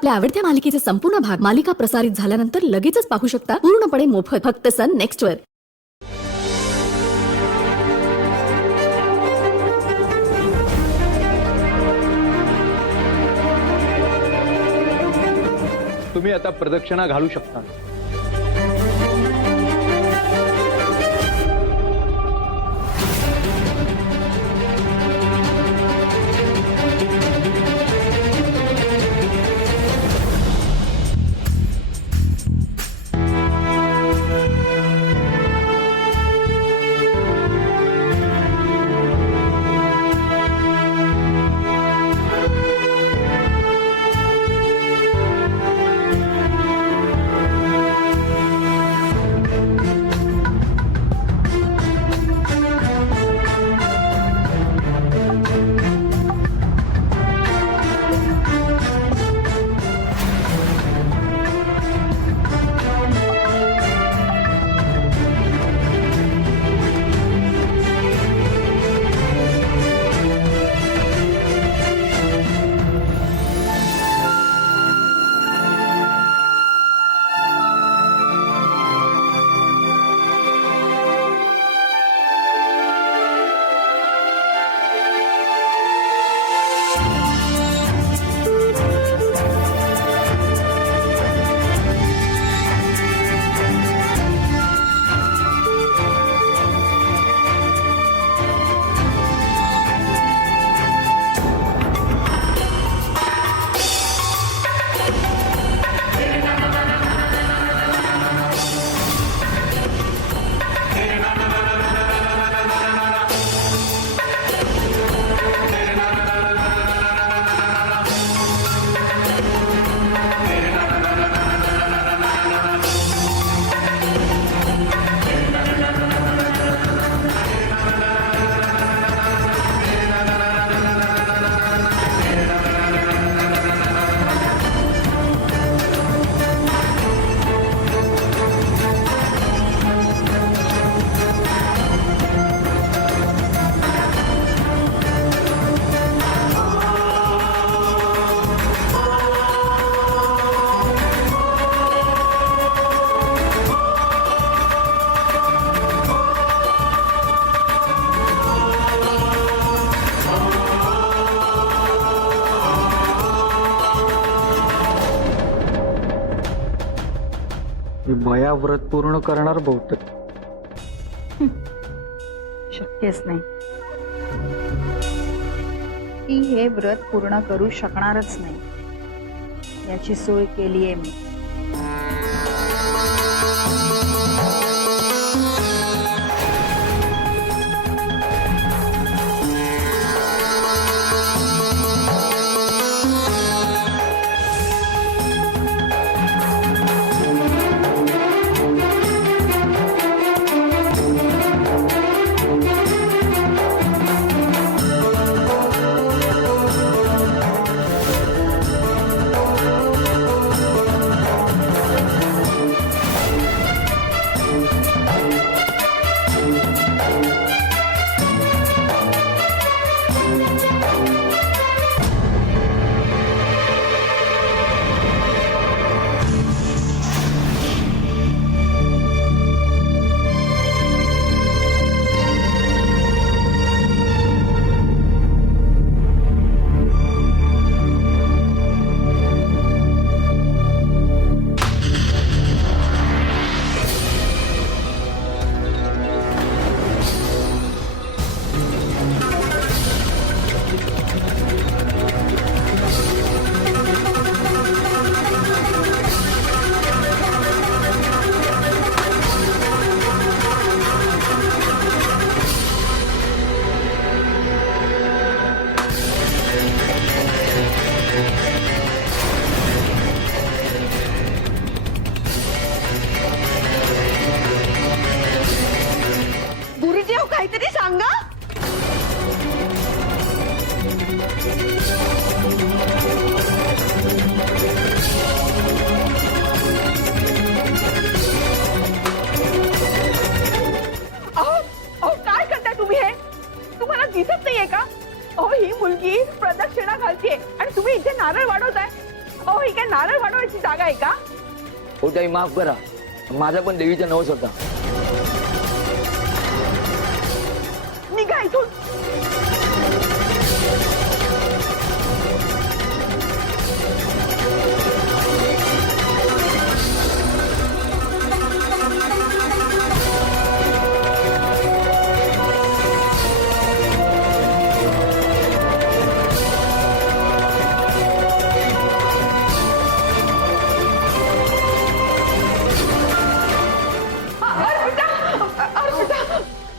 आपल्या आवडत्या मालिकेचे संपूर्ण भाग मालिका प्रसारित झाल्यानंतर लगेचच पाहू शकता पूर्णपणे मोफत फक्त सन नेक्स्ट वर। तुम्ही आता प्रदक्षिणा घालू शकता। माया व्रत पूर्ण करणार बहुतेक। शक्यच नाही, ती हे व्रत पूर्ण करू शकणारच नाही याची सोय केलीये मी। नारळ वाढवायची जागा आहे का? हो ताई माफ करा, माझा पण देवीचा नवस होता. निघा इथून.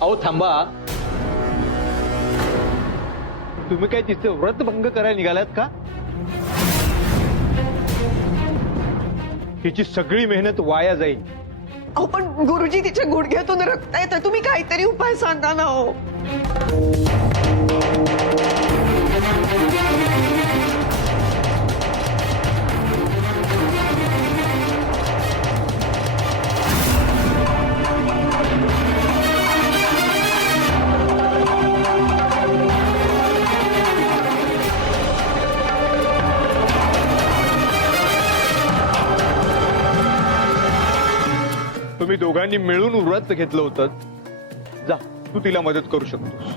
अहो थांबा. तुम्ही काय तिचं व्रत भंग करायला निघालात का? तिची सगळी मेहनत वाया जाईल. अहो पण गुरुजी तिच्या गुडघ्यातून रक्त येतं, तुम्ही काहीतरी उपाय सांगा ना हो. तुम्ही दोघांनी मिळून व्रत घेतलं होतं. जा, तू तिला मदत करू शकतोस.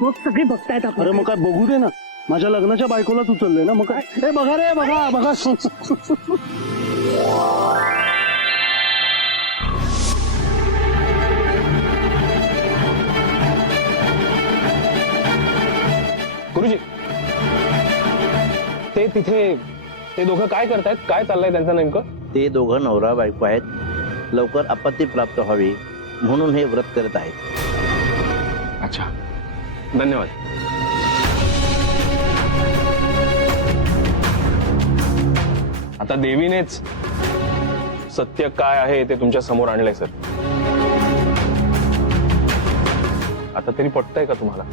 बघ सगळे बघतायत अरे मग काय बघू दे ना, माझ्या लग्नाच्या बायकोलाच उचलले ना, मग काय. ए बघा रे, बघा बघा. गुरुजी, ते तिथे ते दोघं काय करतायत? काय चाललंय त्यांचं नेमकं? ते दोघं नवरा बायको आहेत. लवकर आपत्ती प्राप्त व्हावी म्हणून हे व्रत करत आहेत. अच्छा, धन्यवाद. आता देवीनेच सत्य काय आहे ते तुमच्या समोर आणलंय सर. आता तरी पटतंय का तुम्हाला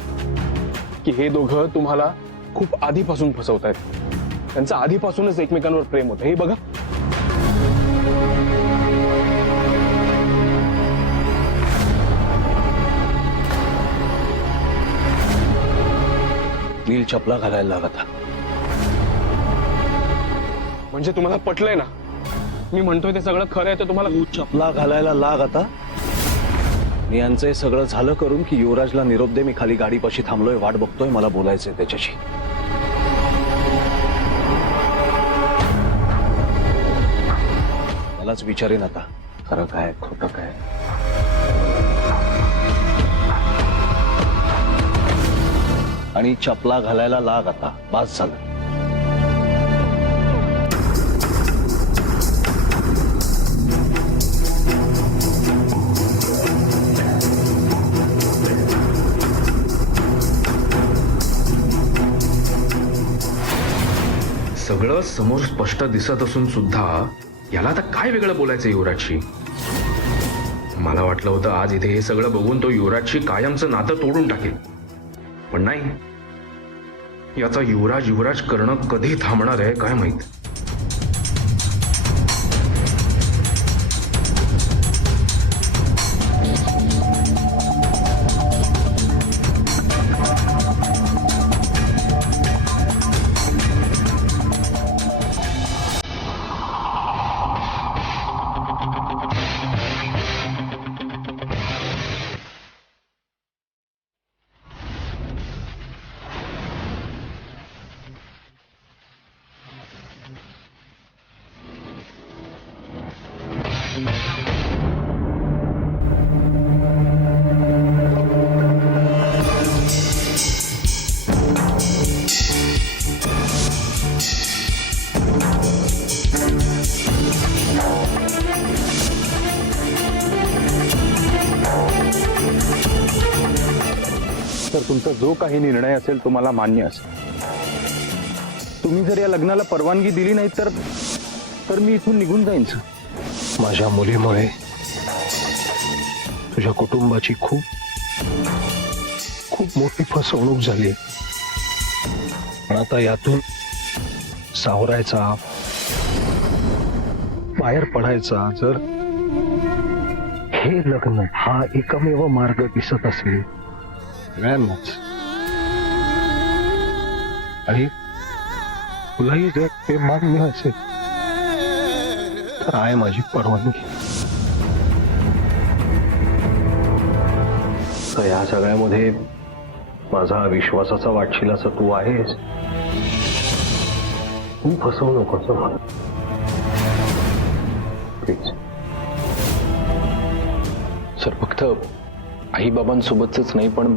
की हे दोघं तुम्हाला खूप आधीपासून फसवतायत? त्यांचं आधीपासूनच एकमेकांवर प्रेम होतं, हे बघा. नील चपला घालायला लागत. म्हणजे तुम्हाला पटलंय ना? मी म्हणतोय ते सगळं खरं आहे तर तुम्हाला तू चपला घालायला लाग आता. मी यांचं हे सगळं झालं करून की युवराजला निरोप दे. मी खाली गाडीपाशी थांबलोय, वाट बघतोय, मला बोलायचंय त्याच्याशी. मलाच विचारेन आता खरं काय खोटं काय. आणि चपला घालायला लाग आता, बास झालं. सगळं समोर स्पष्ट दिसत असून सुद्धा याला आता काय वेगळं बोलायचं युवराजशी? मला वाटलं होतं आज इथे हे सगळं बघून तो युवराजशी कायमचं नातं तोडून टाकेल, पण नाही. याचा युवराज युवराज करणं कधी थांबणार आहे काय माहित. तर तुमचा जो काही निर्णय असेल तो मला मान्य असेल. तुम्ही जर या लग्नाला परवानगी दिली नाही तर मी इथून निघून जाईन. माझ्या मुलीमुळे तुझ्या कुटुंबाची खूप खूप मोठी फसवणूक झाली. पण आता यातून सावरायचा, बाहेर पडायचा जर हे लग्न हा एकमेव मार्ग दिसत असेल सगळ्यांनाच, आणि तुलाही जर ते मान्य असेल तर आहे माझी परवानगी. तर या सगळ्यामध्ये माझा विश्वासाचा वाटशील तू आहेस. तू फसवू नकोस मला प्लीज. सर, फक्त आई बाबांसोबतच नाही पण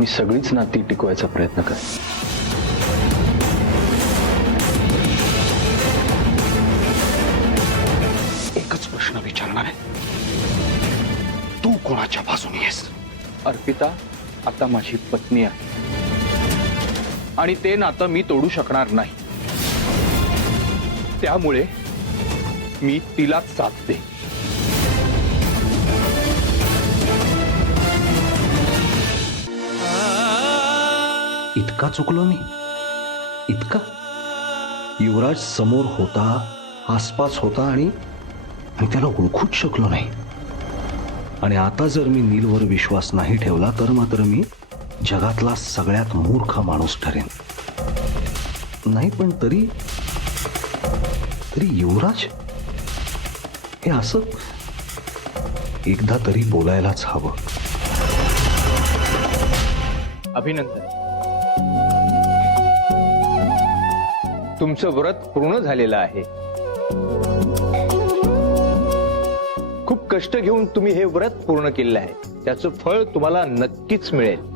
मी सगळीच नाती टिकवायचा प्रयत्न करेन. एकच प्रश्न विचारणार आहे, तू कोणाच्या बाजूने आहेस? अर्पिता आता माझी पत्नी आहे आणि ते नातं मी तोडू शकणार नाही. त्यामुळे मी तिलाच साथ दे. इतका चुकलो मी? इतका? युवराज समोर होता, आसपास होता आणि त्याला ओळखूच शकलो नाही. आणि आता जर मी नीलवर विश्वास नाही ठेवला तर मात्र मी जगातला सगळ्यात मूर्ख माणूस ठरेन. नाही पण तरी युवराज हे असं एकदा तरी बोलायलाच हवं. अभिनंदन. तुमचं व्रत पूर्ण झालेलं आहे. खूप कष्ट घेऊन तुम्ही हे व्रत पूर्ण केलेलं आहे. त्याचं फळ तुम्हाला नक्कीच मिळेल.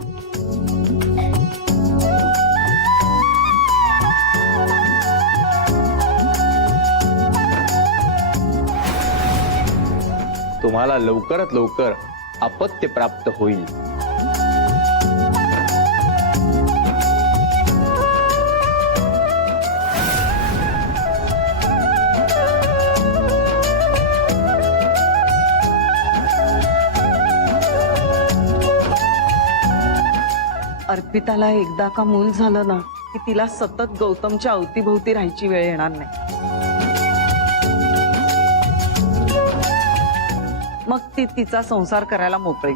तुम्हाला लवकरात लवकर अपत्य प्राप्त होईल. अर्पिताला एकदा का मूल झालं ना की तिला सतत गौतमच्या अवतीभोवती राहायची वेळ येणार नाही. मग ती तिचा संसार करायला मोकळी.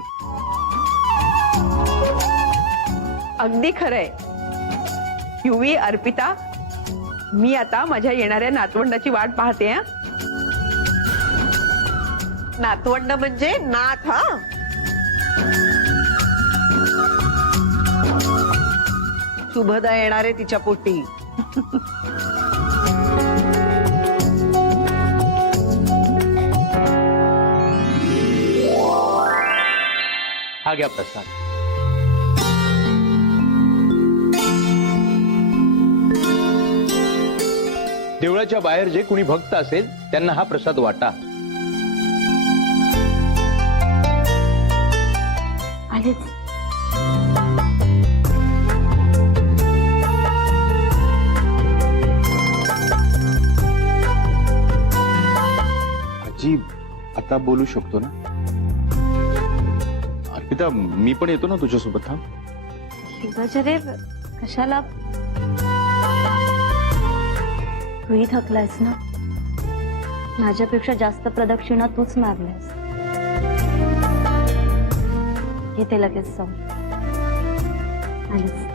अगदी खरंय. युवी, अर्पिता, मी आता माझ्या येणाऱ्या नातवंडाची वाट पाहते. हा, नातवंड म्हणजे नाथ. हा, शुभदा येणारे तिच्या पोटी. हा घ्या प्रसाद. देवळाच्या बाहेर जे कुणी भक्त असेल त्यांना हा प्रसाद वाटा. आलेच. आजी, आता बोलू शकतो ना? अर्पिता, मी पण येतो ना तुझ्यासोबत. हा, शिवाचार्य, कशाला? तूही थकलायस ना. माझ्यापेक्षा जास्त प्रदक्षिणा तूच मारल्यास. येते लगेच जाऊ. आलेच.